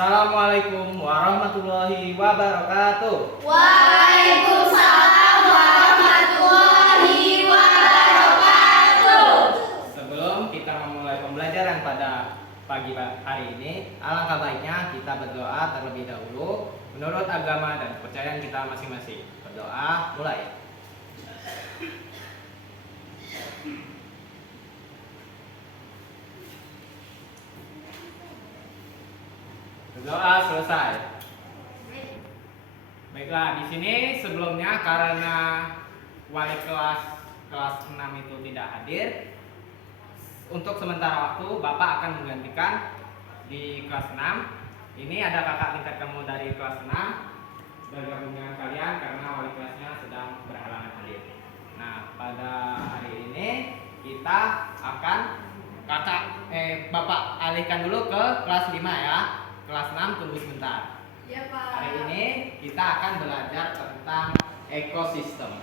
Assalamualaikum warahmatullahi wabarakatuh. Waalaikumsalam warahmatullahi wabarakatuh. Sebelum kita memulai pembelajaran pada pagi hari ini, alangkah baiknya kita berdoa terlebih dahulu menurut agama dan kepercayaan kita masing-masing. Berdoa, mulai. Berdoa selesai. Baiklah, di sini sebelumnya karena wali kelas 6 itu tidak hadir, untuk sementara waktu Bapak akan menggantikan di kelas 6. Ini ada kakak tingkat kamu dari kelas 6 bergabung dengan kalian karena wali kelasnya sedang berhalangan hadir. Nah, pada hari ini kita akan Bapak alihkan dulu ke kelas 5 ya. Kelas 6 tunggu sebentar. Ya, Pak. Hari ini kita akan belajar tentang ekosistem.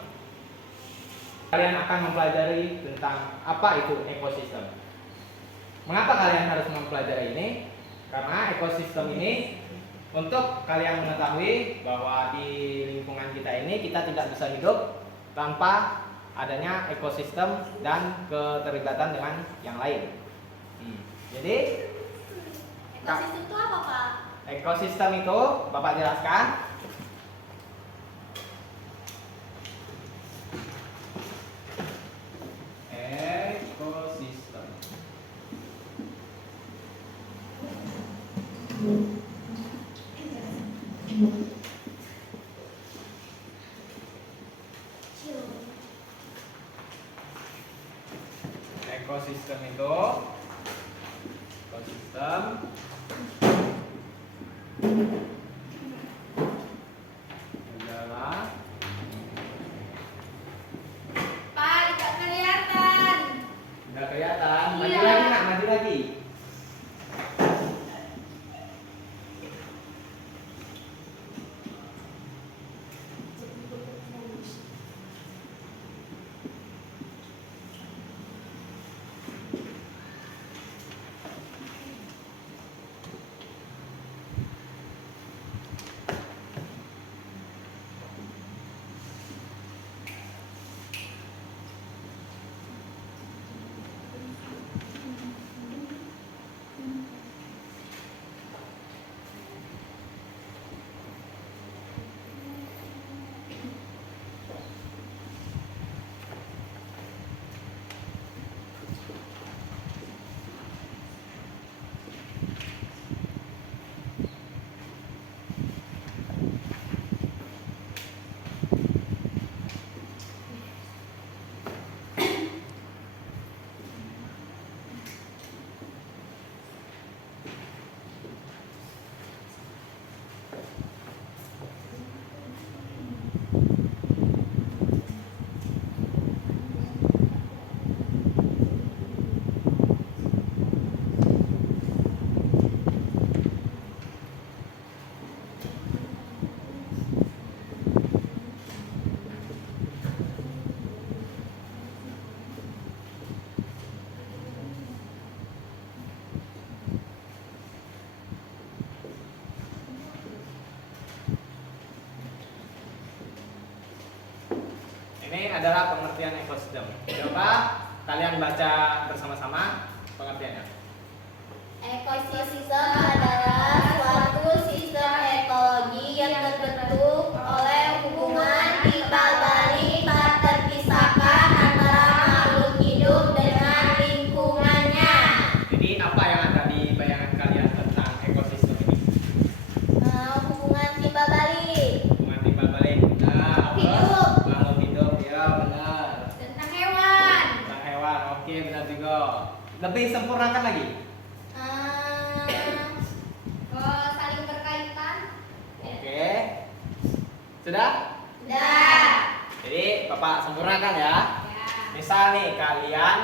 Kalian akan mempelajari tentang apa itu ekosistem. Mengapa kalian harus mempelajari ini? Karena ekosistem ini untuk kalian mengetahui bahwa di lingkungan kita ini kita tidak bisa hidup tanpa adanya ekosistem dan keterlibatan dengan yang lain. Jadi Ekosistem itu apa, Pak? ekosistem itu Bapak jelaskan. Ekosistem. Ekosistem itu adalah Pak, tidak kelihatan. udah kelihatan. Maju Iya. lagi nak, maju lagi. Ini adalah pengertian ekosistem. Coba kalian baca bersama-sama pengertiannya. Ekosistem adalah suatu sistem ekologi yang terbentuk oleh hubungan timbal balik tak terpisahkan antara makhluk hidup dengan lingkungannya. Jadi apa yang ada di bayangan kalian tentang ekosistem ini? Hubungan timbal balik Hubungan timbal balik. Nah, Hidup. makhluk hidup, ya benar. tentang hewan. Tentang hewan, oke benar juga. Lebih sempurnakan lagi. Saling berkaitan. Oke. Sudah? Sudah. Jadi Bapak sempurnakan ya. Ya. Misal nih kalian,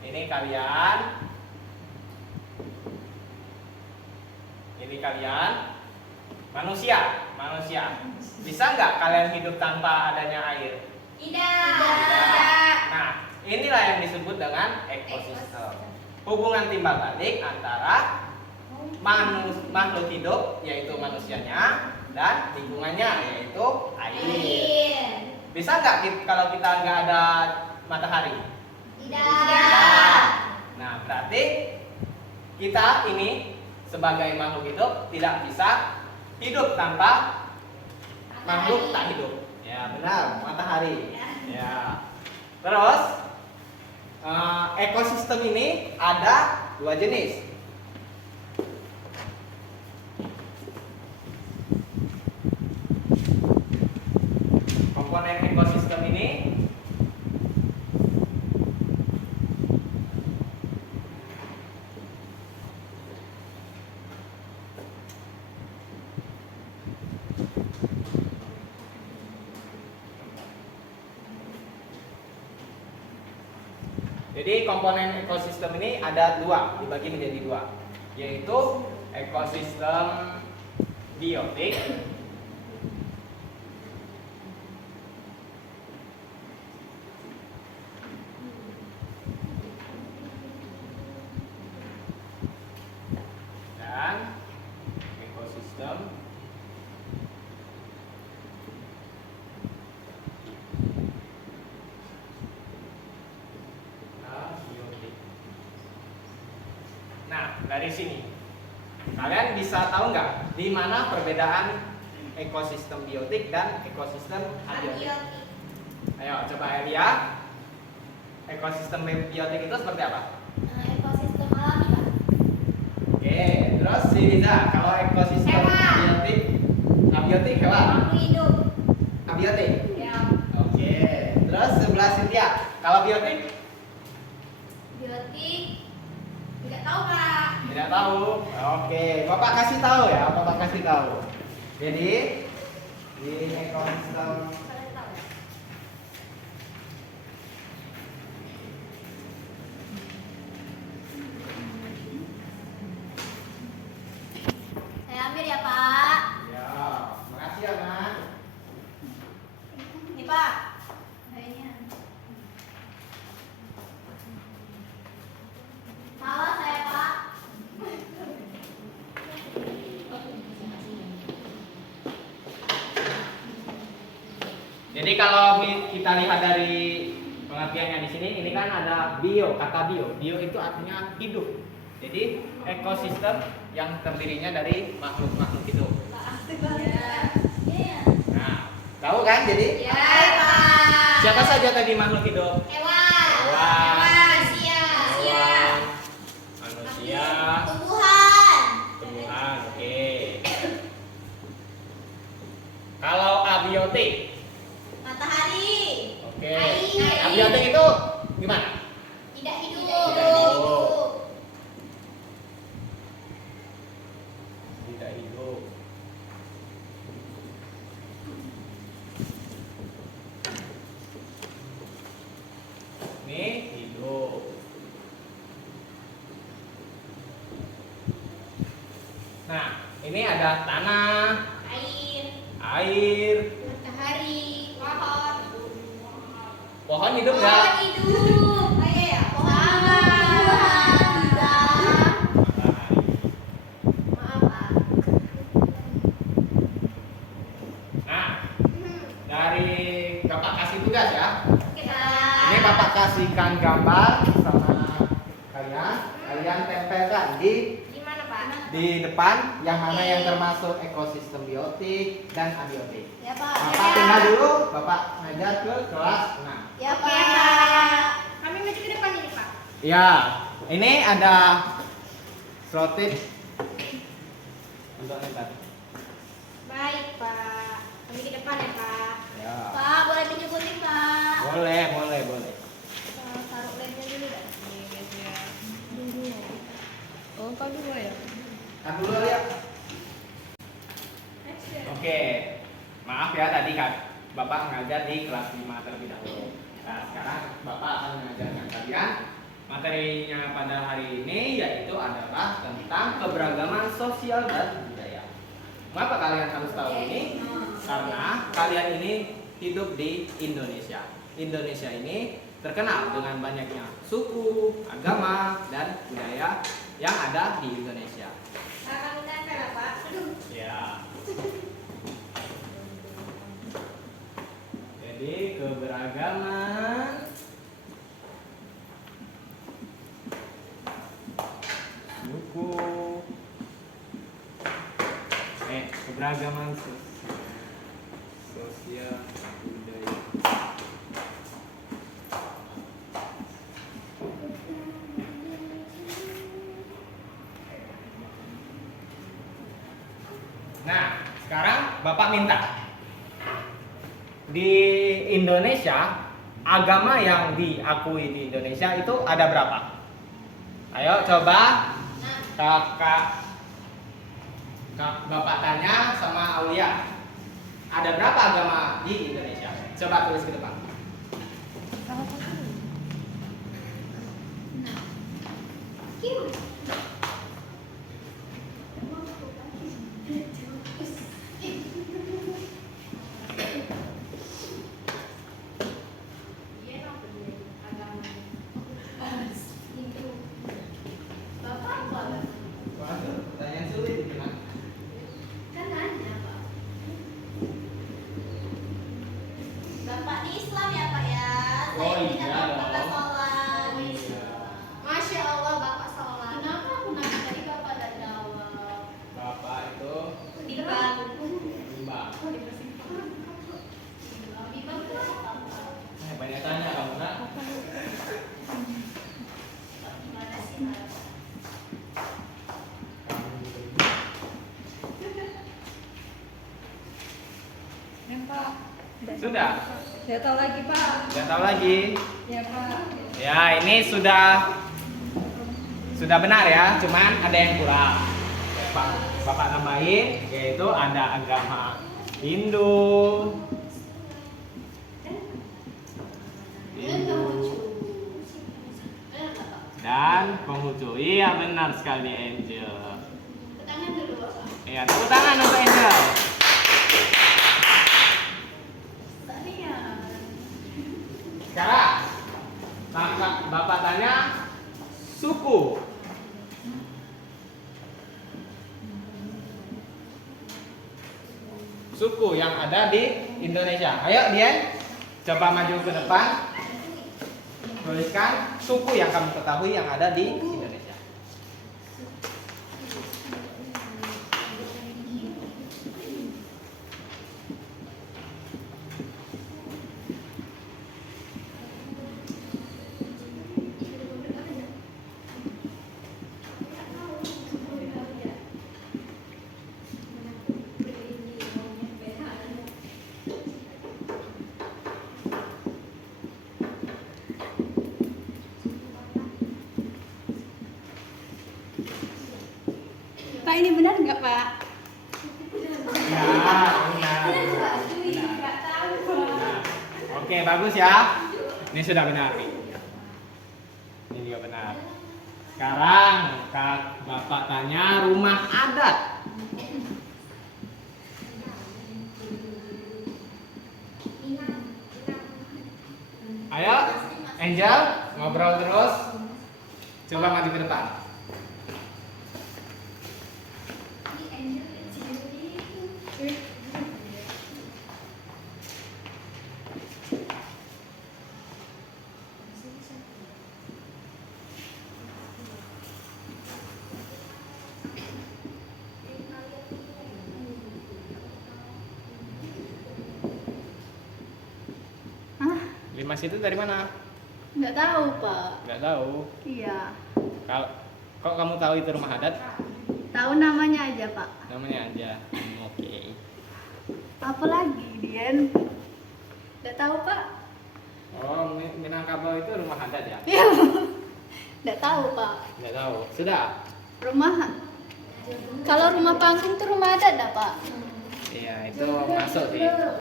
ini kalian, manusia. Bisa nggak kalian hidup tanpa adanya air? Tidak. Nah, inilah yang disebut dengan ekosistem. Hubungan timbal balik antara makhluk hidup yaitu manusianya dan lingkungannya yaitu air. Air. Bisa nggak kalau kita nggak ada matahari? Tidak. Nah, berarti kita ini sebagai makhluk hidup tidak bisa hidup tanpa makhluk tak hidup. Ya, benar, matahari. Ya. Terus ekosistem ini ada dua jenis. Komponen ekosistem ini jadi komponen ekosistem ini ada dua, dibagi menjadi dua, yaitu ekosistem biotik dan ekosistem abiotik. Nah, dari sini kalian bisa tahu nggak di mana perbedaan ekosistem biotik dan ekosistem abiotik? Ayo coba lihat. Ekosistem biotik itu seperti apa? Ekosistem alami, Pak. Oke, terus si Riza, kalau ekosistem Hewan. abiotik hewan, Makhluk hidup. abiotik. Ya. Oke, terus sebelah Cynthia, kalau biotik Biotik. Tidak tahu, Pak. tidak tahu. Oke, Bapak kasih tahu ya, Bapak kasih tahu. Jadi di ekosistem Kalian tahu. Saya ambil ya, Pak. ya, makasih ya Nak. Ini, Pak. Kayaknya. Salah saya, Pak. Jadi kalau kita lihat dari pengertiannya di sini, ini kan ada bio, kata bio. Bio itu artinya hidup. Jadi ekosistem yang terdirinya dari makhluk-makhluk hidup. Iya. Nah, tahu kan? Jadi Ya, Pak. siapa saja tadi makhluk hidup? Hewan. Hewan. Manusia. Hewan, manusia, Tumbuhan. tumbuhan. Oke. Kalau abiotik, Matahari. oke. Air. Abiotik itu gimana? Tidak hidup. Tidak hidup. Tidak hidup. Ini hidup. Nah, ini ada tanah, Air. air, Matahari. Pohon. pohon hidup nggak? Pohon hidup. Ayo ya. Pohon. Maaf, Pak. Nah, dari Bapak kasih tugas ya. Kita. Ini Bapak kasihkan gambar sama kalian. Kalian tempelkan Di mana, Pak? di depan yang mana Oke. yang termasuk ekosistem biotik dan abiotik. Ya, Pak. Bapak tinggal dulu, Bapak ngajar ke kelas 6. Ya, Pak. Kami maju ke depan ini, Pak. Ya, ini ada slotip untuk nempel. Baik, Pak. Kami ke depan ya, Pak. Ya. Pak, boleh menyebutin, Pak? Boleh, boleh, boleh. Taruh lemnya dulu dah. Dulu. Oh, kau dulu ya? Aku dulu ya. Oke, maaf ya tadi kan Bapak ngajar di kelas 5 terlebih dahulu. Nah, sekarang Bapak akan mengajarkan kalian materinya pada hari ini, yaitu adalah tentang keberagaman sosial dan budaya. Mengapa kalian harus tahu ini? Karena kalian ini hidup di Indonesia. Indonesia ini terkenal dengan banyaknya suku, agama, dan budaya yang ada di Indonesia. Jadi keberagaman suku, keberagaman sosial budaya. Nah, sekarang Bapak minta di Indonesia, agama yang diakui di Indonesia itu ada berapa? Ayo coba Bapak tanya sama Aulia, ada berapa agama di Indonesia? Coba tulis ke depan. Waduh, pertanyaan sulit ini, Nak. Bapak di Islam ya Pak ya. Oh, Saya iya tidak dong. pernah sholat. Iya. Masya Allah Bapak sholat. Kenapa aku nanya tadi Bapak tidak jawab? Bapak itu Di bank. Mbak. Di bank itu apa? Banyak tanya kamu, Nak. Gimana sih Pak? Ya Pak. Sudah? Tidak tahu lagi Pak. Nggak tahu lagi. Ya Pak. Ya, ini sudah benar ya, cuman ada yang kurang. Bapak nambahin, yaitu ada agama Hindu, dan Konghucu. Iya benar sekali Angel. Tangan dulu Bapak. Iya, tepuk tangan untuk Angel. Sekarang Bapak tanya suku. Suku yang ada di Indonesia. Ayo Dian, coba maju ke depan. Tuliskan suku yang kamu ketahui yang ada di Indonesia. Pak ini benar nggak Pak? Ya, benar. Nah, oke, bagus ya. Ini sudah benar nih. Ini juga benar. Sekarang Bapak tanya rumah adat. Ayo, Angel, ngobrol terus. Coba maju ke depan. Limas itu dari mana? Nggak tahu Pak. Nggak tahu. Iya. Kalau kok kamu tahu itu rumah adat? Tahu namanya aja Pak. Namanya aja. Oke. Apa lagi Dian? Nggak tahu Pak. Oh, Minangkabau itu rumah adat ya? Iya. Nggak tahu Pak. Nggak tahu. Sudah. Rumah. Kalau rumah panggung itu rumah adat dah Pak. Iya, itu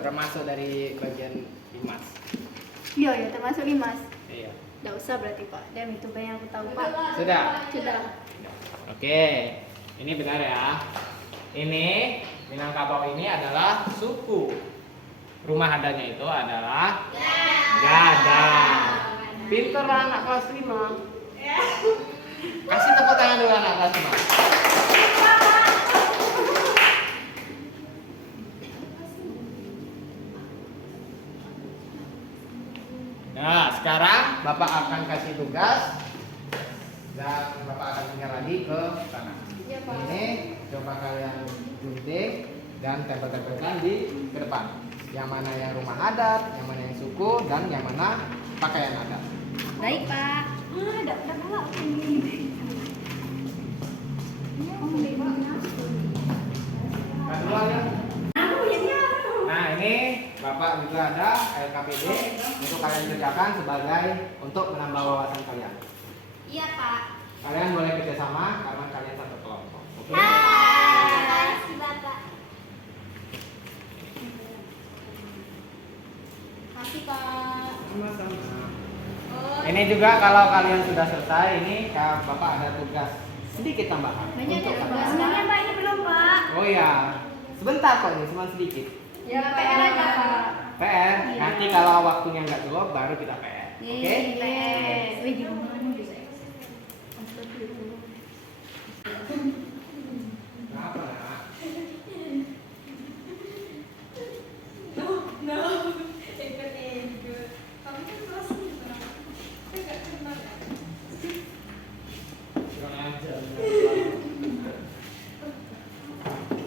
termasuk dari bagian Limas. Iya ya termasuk Limas. Iya. Nggak usah berarti Pak. Dan itu yang aku tahu Pak. Sudah. Sudah. Oke. Ini benar ya. Ini Minangkabau ini adalah suku. Rumah adatnya itu adalah Gadang. Pinter anak kelas 5. Kasih tepuk tangan dulu anak kelas 5. dan tempel-tempelkan di ke depan. Yang mana yang rumah adat, yang mana yang suku, dan yang mana pakaian adat. Baik, Pak. Kedua ya. Nah ini Bapak juga ada LKPD untuk kalian kerjakan sebagai untuk menambah wawasan kalian. Iya, Pak. Kalian boleh kerjasama karena kalian satu kelompok. Oke? Makasih, Bapak. Kasih, Pak. Sama-sama. Oh, Ini juga kalau kalian sudah selesai, ini Bapak ada tugas sedikit tambahan. Banyak untuk ya, kalian. Pak? sebenarnya Pak ini belum, Pak. Oh iya, sebentar kok ini, cuma sedikit. Ya, PR aja, Pak. PR, nanti kalau waktunya nggak cukup baru kita PR. Oke? Wih, di rumah bisa. Kenapa, Nak? Kurang ajar.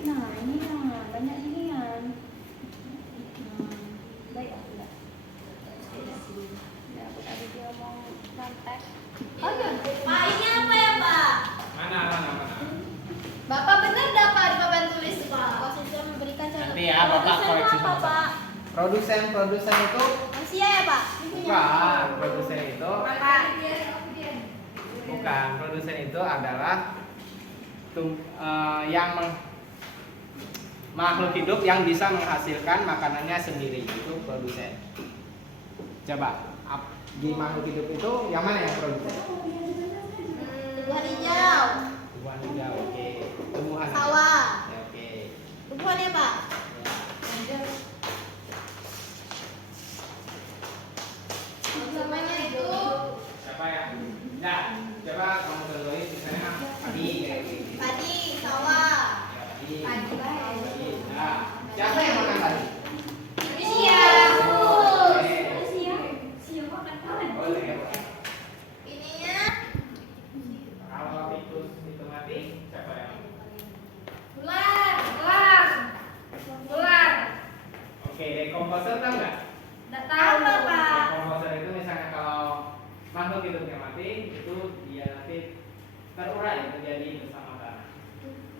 Nah, ini ya, banyak ini ya. Baik, aku enggak. Ya, aku tadi dia mau kontak. Oh iya, Pak, ini apa ya, Pak? Mana? Bapak benar enggak, Pak, di papan tulis, Pak? Ekosistem memberikan contoh. Nanti ya, Bapak Produsen koreksi apa, sama-sama. Pak? Produsen itu Manusia ya, Pak? bukan, produsen itu Pak. bukan, produsen itu adalah yang makhluk hidup yang bisa menghasilkan makanannya sendiri, itu produsen. Coba di makhluk hidup itu yang mana yang produsen? Tumbuhan hijau. Tumbuhan hijau, oke. Tumbuhan hijau. Sawah. Ya, oke. Tumbuhan ya, Pak? Semuanya itu Siapa ya? Nah, coba kamu tulis misalnya padi kayak gitu. padi, sawah. Ya, padi. Padi. Nah, siapa yang makan padi? Manusia. Oke. Boleh. Boleh. Ininya Kalau tikus itu mati, siapa yang? ular. Ular. Ular. Oke, dekomposer tahu nggak? Enggak tahu, Pak. Dekomposer itu misalnya kalau makhluk hidupnya mati, itu dia nanti terurai menjadi bersama tanah.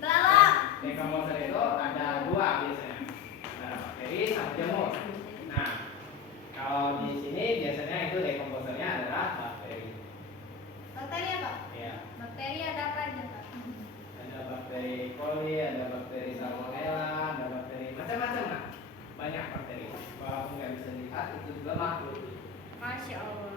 Belalang. Dekomposer itu ada dua biasanya, ada bakteri sama jamur. Nah, kalau di sini biasanya itu dekomposernya adalah bakteri. Bakteri apa? Ya, Bakteri ada apa aja, Pak? ada bakteri E. coli, ada bakteri salmonella, ada bakteri macam-macam lah. Banyak bakteri. Walaupun nggak bisa dilihat, itu juga makhluk. Masya Allah.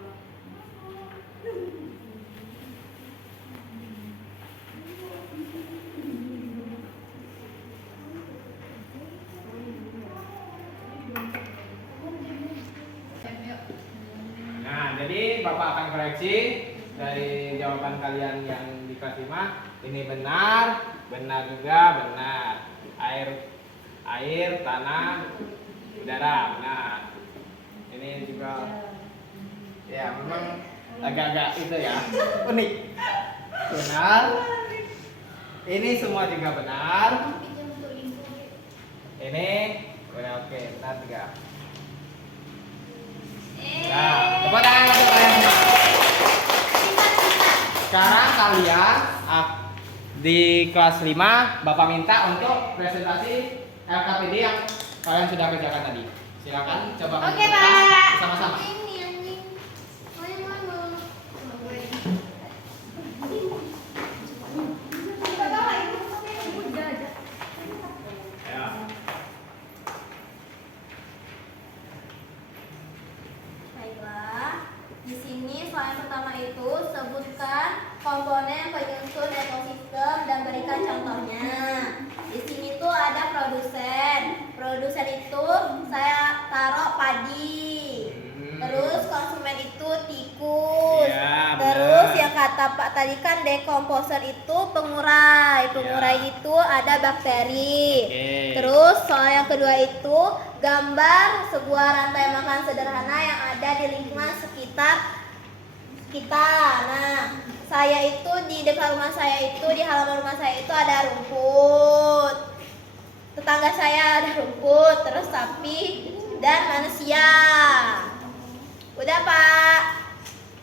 Nah, jadi Bapak akan koreksi dari jawaban kalian yang di kelas 5. Ini benar, benar juga, benar. Air, tanah, udara, benar. Ini juga ya memang agak-agak itu ya, unik. Benar. Ini semua juga benar. Ini oke, benar juga. Nah, tepuk tangan untuk kalian. Sekarang kalian di kelas 5 Bapak minta untuk presentasi LKPD yang kalian sudah kerjakan tadi. Silakan coba kalian Oke, kerjakan Pak. bersama-sama. Ini anjing. Mau yang mana? Ya. Baiklah. Di sini soal pertama itu sebutkan komponen penyusun ekosistem dan berikan contohnya. Di sini tuh ada produsen. Produsen itu saya taruh padi. Terus konsumen itu tikus. Ya, Terus benar. yang kata Pak tadi kan dekomposer itu pengurai. Pengurai Ya. itu ada bakteri. Oke. Terus soal yang kedua itu gambar sebuah rantai makan sederhana yang ada di lingkungan sekitar kita. Nah, saya itu di dekat rumah saya itu di halaman rumah saya itu ada rumput. Tetangga tetangga saya ada rumput, terus sapi dan manusia. Udah, Pak.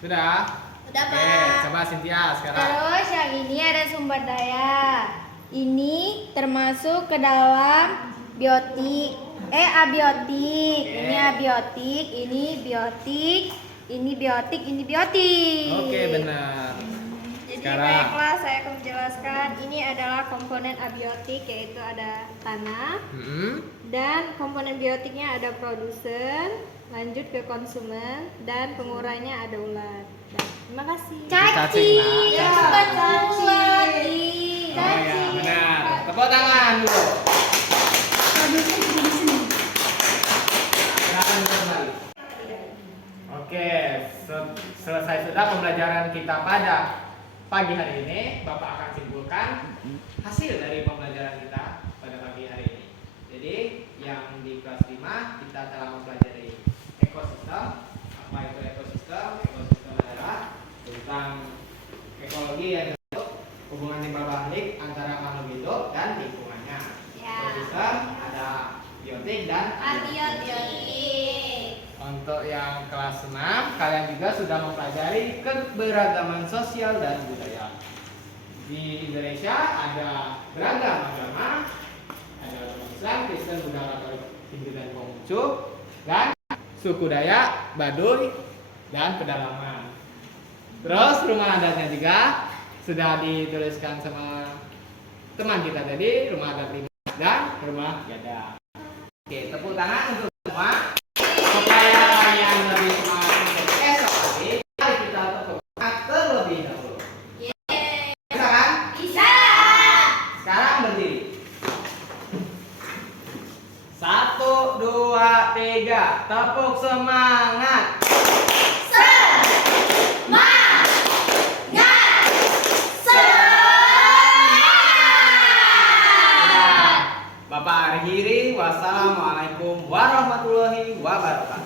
Sudah? Udah, Oke, Pak. coba Cynthia sekarang. Terus yang ini ada sumber daya. Ini termasuk ke dalam abiotik. Ini abiotik, ini biotik, ini biotik, ini biotik. Oke, benar. Jadi Sekarang. baiklah saya akan menjelaskan. Ini adalah komponen abiotik, yaitu ada tanah, dan komponen biotiknya ada produsen, lanjut ke konsumen, dan pengurainya ada ulat. Dan, terima kasih. Cacing, Nak. Ya, Cacing. bukan ulat. Oh ya, benar. Tepuk tangan dulu. Silakan kembali. Oke, selesai sudah pembelajaran kita pada pagi hari ini. Bapak akan simpulkan hasil dari pembelajaran kita pada pagi hari ini. Jadi, yang di kelas 5 kita telah mempelajari ekosistem. Apa itu ekosistem? Ekosistem adalah tentang ekologi yang disebut hubungan timbal balik antara makhluk hidup dan lingkungannya. Ya. Ekosistem ada biotik dan Abiotik. untuk yang kelas 6, kalian juga sudah mempelajari keberagaman sosial dan budaya. Di Indonesia ada beragam agama, ada agama Islam, Kristen, Buddha, Katolik, Hindu, dan Konghucu, dan suku Dayak, Baduy, dan pedalaman. Terus rumah adatnya juga sudah dituliskan sama teman kita tadi, rumah adat Limas dan rumah Gadang. Oke, tepuk tangan untuk semua. Supaya kalian lebih semangat untuk esok hari, mari kita untuk semangat terlebih dahulu. Bisa kan? Bisa. Sekarang berdiri. 1, 2, 3, tepuk semangat. Bapak akhiri, wassalamualaikum warahmatullahi wabarakatuh.